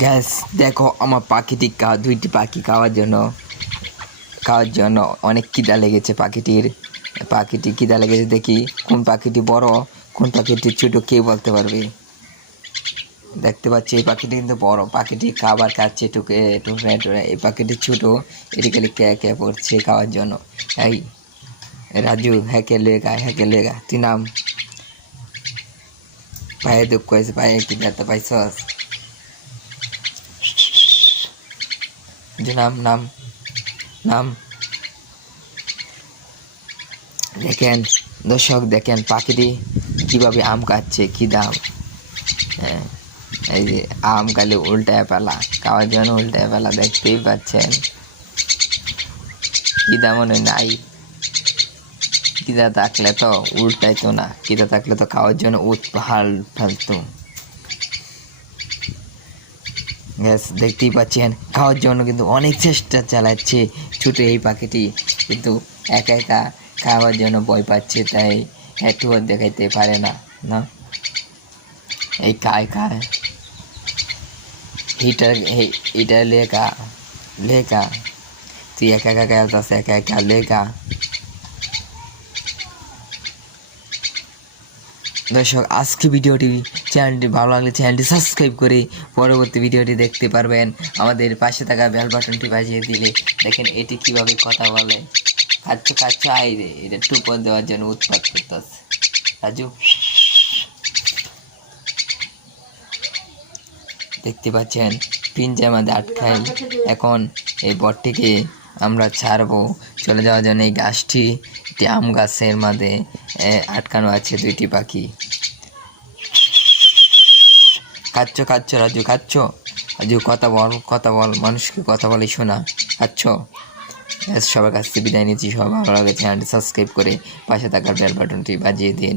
Gas দেখো আমার পাখিটি দুইটি পাখি খাওয়ার জন্য অনেক খিদা লেগেছে। পাখিটি খিদা লেগেছে, দেখি কোন পাখিটি বড় কোন পাখিটি ছোট কে বলতে পারবে। দেখতে পাচ্ছি এই পাখিটি কিন্তু বড়, পাখিটি খাবার খাচ্ছে টুকে টুকরে টুকরে। এই পাখিটি ছোট, এটি খালি কে কে পড়ছে খাওয়ার জন্য। এই রাজু হ্যাকে লেগা তুই নাম। পায়ে দুঃখ হয়েছে, পায়ে কি ব্যথা পাইছস? নাম নাম নাম। দেখেন দর্শক, দেখেন পাখিটি কিভাবে আম খাচ্ছে, কি দাম। হ্যাঁ, এই যে আম খালি উল্টায় পেলা, খাওয়ার জন্য উল্টায় পেলা, দেখতেই পাচ্ছেন। কিদা মনে নাই, কিদা থাকলে তো উল্টাইতো না, কিদা থাকলে তো খাওয়ার জন্য উৎপাল ফেলতো। গ্যাস দেখতেই পাচ্ছেন খাওয়ার জন্য কিন্তু অনেক চেষ্টা চালাচ্ছে ছোট এই পাখিটি, কিন্তু একা একা খাওয়ার জন্য ভয় পাচ্ছে, তাই একটু দেখাইতে পারে না। না, এই খায় এটা লেখা তুই একা একা খেলতাস, একা একা লেখা। দর্শক আজকে চ্যানেলটি ভালো লাগলে চ্যানেলটি সাবস্ক্রাইব করে পরবর্তী ভিডিওটি দেখতে পারবেন। আমাদের পাশে থাকা বেল বাটনটি বাজিয়ে দিলে দেখেন এটি কিভাবে কথা বলে। খাচ্ছ আই রে, এটা টুপন দেওয়ার জন্য উৎপাত করতেছে। রাজু দেখতে পাচ্ছেন পিঞ্জার মধ্যে আটকাই। এখন এই বটটিকে আমরা ছাড়বো চলে যাওয়ার জন্য। এই গাছটি একটি আম গাছের মধ্যে আটকানো আছে দুইটি পাখি। খাচ্ছ রাজু কথা বল মানুষকে কথা বলে শোনা। খাচ্ছ। সবার কাছ থেকে বিদায় নিচ্ছি। সবাই ভালো লাগে চ্যানেলটি সাবস্ক্রাইব করে পাশে থাকার বেল বাটনটি বাজিয়ে দিন।